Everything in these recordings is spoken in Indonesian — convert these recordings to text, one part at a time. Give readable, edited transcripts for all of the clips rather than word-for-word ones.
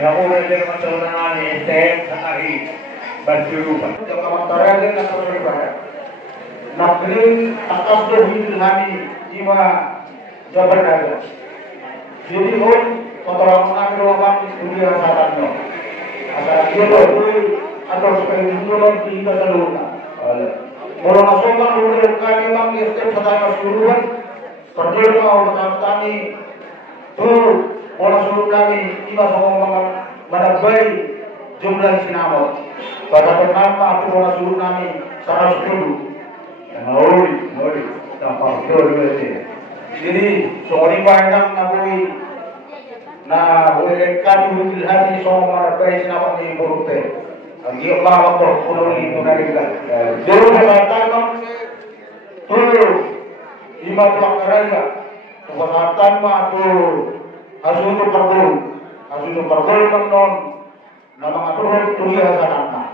Ako din masaunaan ni STM sa tahi Banjulupan. Yung kamantaraya din na kamantaraya. Nagring takas do hindi kami ima jabar naga. Jadi hon kotoran kami ruang dunia saatan no. Asa dia tuh atau sebagai munculon kita saluna. Kalau nasokan dulu kami mang STM sa tahi Banjulupan. Kerja mau tani tuh Bola suruh kami iba sama mga manabay jumlah sinamo. Pada pertama aku bola suruh kami 110. Nauli, tampak betul betul. Jadi sorry banyak nakui na boleh kami mungkin hati sama manabay sinamo ni burute. Ang iyo ba ako puno ni tunariga. Jero katakan tuh lima pelakaraga. Kehormatan mah tuh Asutu pergol menon nama ngatur tulia sanana.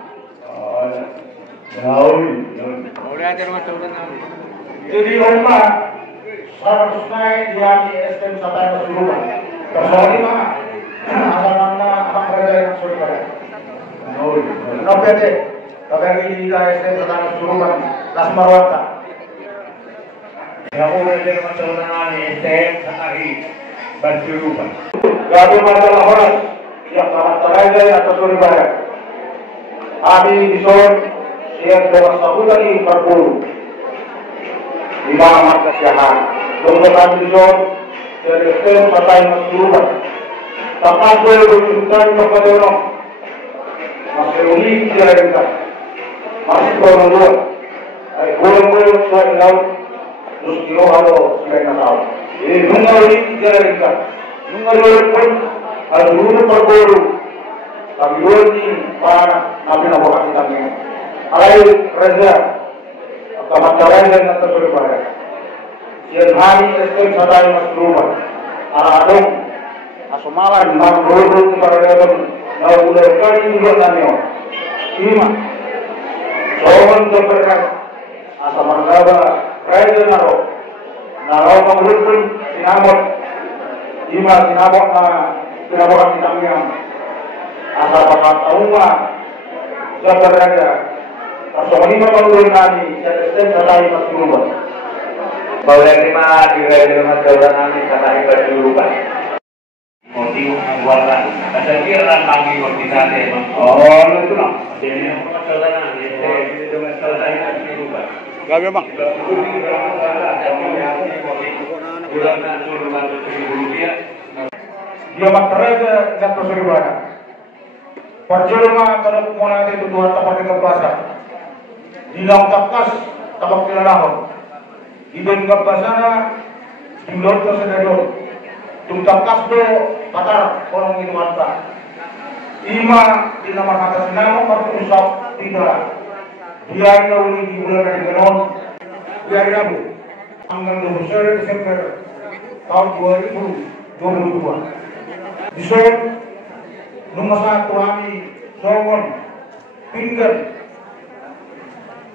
Boleh aja rumah saudan kami. Jadi rumah 100 naik di STM Satai Pasuruan. Tersoal mah asalnya apa kerja yang saudara. Nopo deh. Kalau ini di STM Satai Pasuruan Las Marwata. Ako din masaunaan ni STM sa tahi Banjulupan. Gabi masalah horas yang kamantaraya atau suribaya. Kami disuruh siap dewas lagi perpuluh. Lima markas yahan. Untuk kami disuruh dari STM Satai Pasuruan. Tapas boleh berjutaan kepada orang. Masih unik tidak. Masih kurang dua. Kurang suai laut. Terus kilo halo selain nakal. Ini nungal ini tidak ringkat. Nungal pun ada dulu pergol. Kami ini para nabi nabi kami. Alai Reza, kamantaraya dan atas surabaya. Sian hari STM Satai Pasuruan. Aradong asumalan mangrulu kepada naulai kali juga nanyo. Lima. Soal terperkat asamargaba Reza naro. Naraw pangulupun sinamot lima sinamot na sinabokan kita yang asal pakataunga sa berada asal lima pangulupun nani sa STM Satai Pasuruan. Boleh lima di rumah saudan kami sa tahi Banjulupan. Motif buatan. Asal kira lagi waktu tadi emang. Itu lah. Jadi rumah saudan kami di rumah saudan Banjulupan. Gabi bang. Dia materja jatuh suribaya. Perjolongan kalau mulai itu dua tempat di kebasa. Di dalam takas tabak kilalahon. Di dalam kebasana di luar tersedot. Tung takas do patar orang itu mata. Ima di nama atas nama kartu usap tidak. Dia ini di bulan dari Menon. Dia Rabu. Tanggal 29 Desember tahun 2022. Disuruh nomor 1 kami Songon Pinggan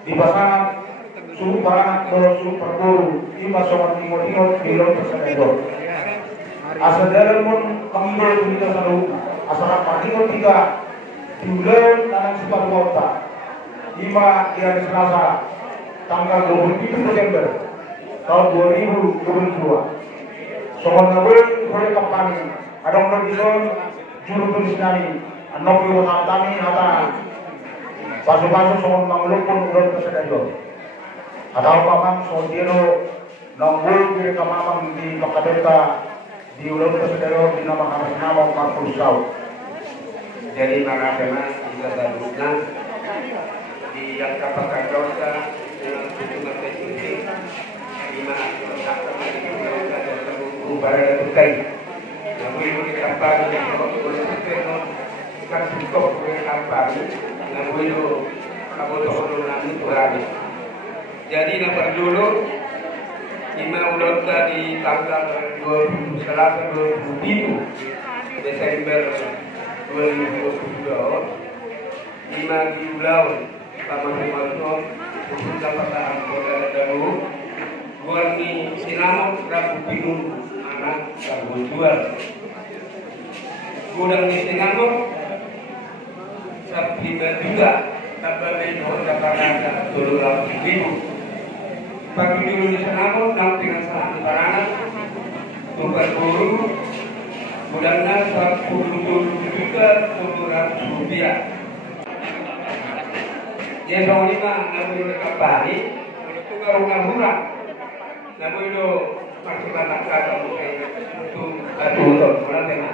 di pasangan suhu parangan suhu perguru ima Songon Timur bilon tersedot. Asal dalam pun pengimbau kita selalu asal panggilan tiga di bulan tanah sifat kota. Ima di hari Selasa tanggal 27 Desember tahun 2022. Soal ngabul boleh kami ada orang dison juru tulis kami anak ibu kami hata pasu-pasu soal mangluk pun udah tersedot. Ada apa mang soal dino nanggul kiri kamamang di Pakadeta di ulang tersedot di nama atas nama Markus Saud. Jadi para teman kita selanjutnya di yang kapal dosa dengan kunjungan teknik lima akan berubah berkai yang boleh kapal yang boleh terpenuh kan cukup boleh kapal yang boleh kabut nanti berhabis. Jadi nomor dulu lima ulang di tanggal 21 Desember 2022 lima di ulang Pamanumanto Pupunta Patahan Kota Daru Warni Sinamok Rabu Bingung Anak Sabu Jual gudang listing nganggur Sabtu juga tambah itu dapat 200.000 bagi dulu di sana dengan saat lebaran tukar guru gudangnya 10.700 rupiah. Ya tahun ini mah namun itu kembali tukar urang namun itu masih banyak kata untuk orang tema.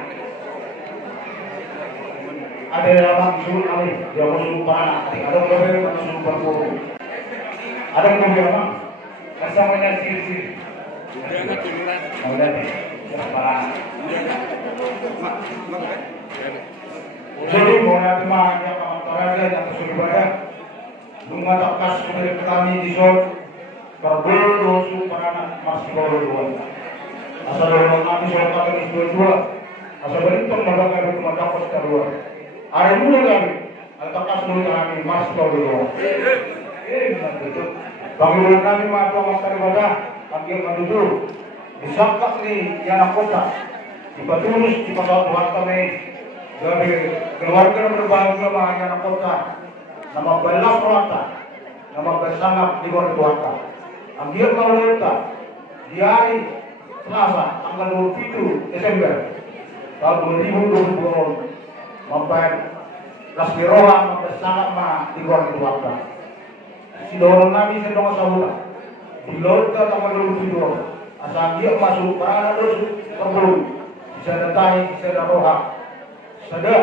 Ada yang suruh kali, dia mau suruh panas, ada yang suruh berguru, ada yang bilang Kesamanya sir-sir. Kemudian siapa? Jadi mau nanti mah yang antara yang Surabaya, bunga takas milik kami di Sol, berburu dosu para masih baru asal orang kami Sol kami dua, asal berhitung lembaga kami cuma dapat kedua. Hari mulai kami, takas milik kami masih baru Bangunan kami mahu makan ibadah, kami akan duduk. Disangka ni yang kota, dipatulus di pasal Tuhan kami dari keluarga berbahagia mah yang kota, nama belas rata, nama bersangat di luar Tuhan. Kami akan kota di hari Selasa tanggal 27 Desember tahun 2020 membayar Lasbiroha bersangat mah di luar Tuhan. Si dorong kami sedang sahulah di laut ke tanggal 27 asal dia masuk para terus terburu bisa datai bisa daroha sada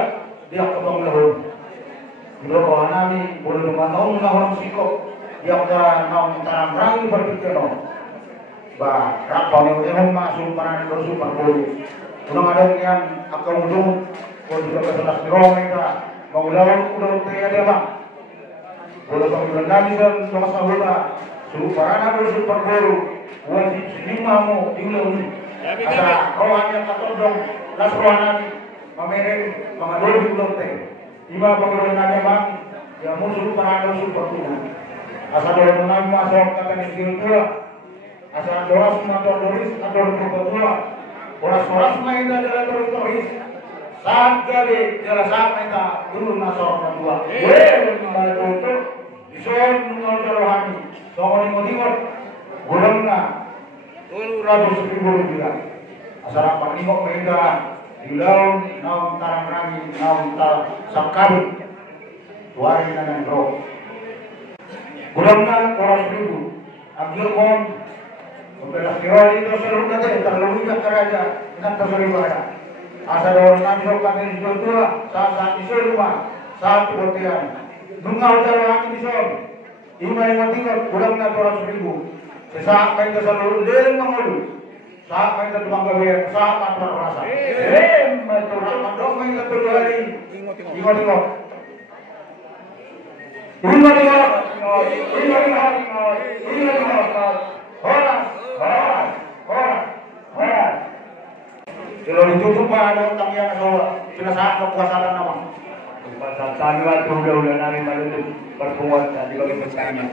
dia kebang lahur di bawah kami boleh dengan naung nahon sikop yang dah naung tanam rangi berpikir bah rapau yang masuk para terus terburu unang ada yang akan ujung kalau juga keselas di rumah mereka mau lawan udah tiada bang boleh bangun nabi dan sama sahabat suruh para nabi super guru wajib senimamu diulang ada rohanya kata dong las roh nabi mamereng mengadol di ulang teh lima bangun nabi bang ya musuh para nabi super guru asal doa nabi masuk kata negeri tua asal doa semua doris atau super tua boras main adalah doris saat kali jelas apa itu dulu nasor dua itu Isor mengenal rohani, soalnya motivor, gulangna, 200.000 rupiah. Asal apa ni kok mereka di dalam naum tarang rangi, naum tar sakari, tuari nanang roh. Gulangna 200.000, ambil kon, membelas kiroli itu seluruh kata terlalunya keraja, dengan terseribaya. Asal orang kami sok kata di tua, saat isor rumah, saat kebutian. Nungau jalan di sol, ima yang tinggal kurang na 200.000. Sesaat main ke seluruh dia mengulu, saat main ke tukang gawe, saat main rasa. Main ke rumah dong main ke tujuh hari. Ingat. Horas. Kalau ditutup mah ada utang yang sudah saat kekuasaan nama. Pasal sangat udah nabi malu berkuat dan juga bertanya.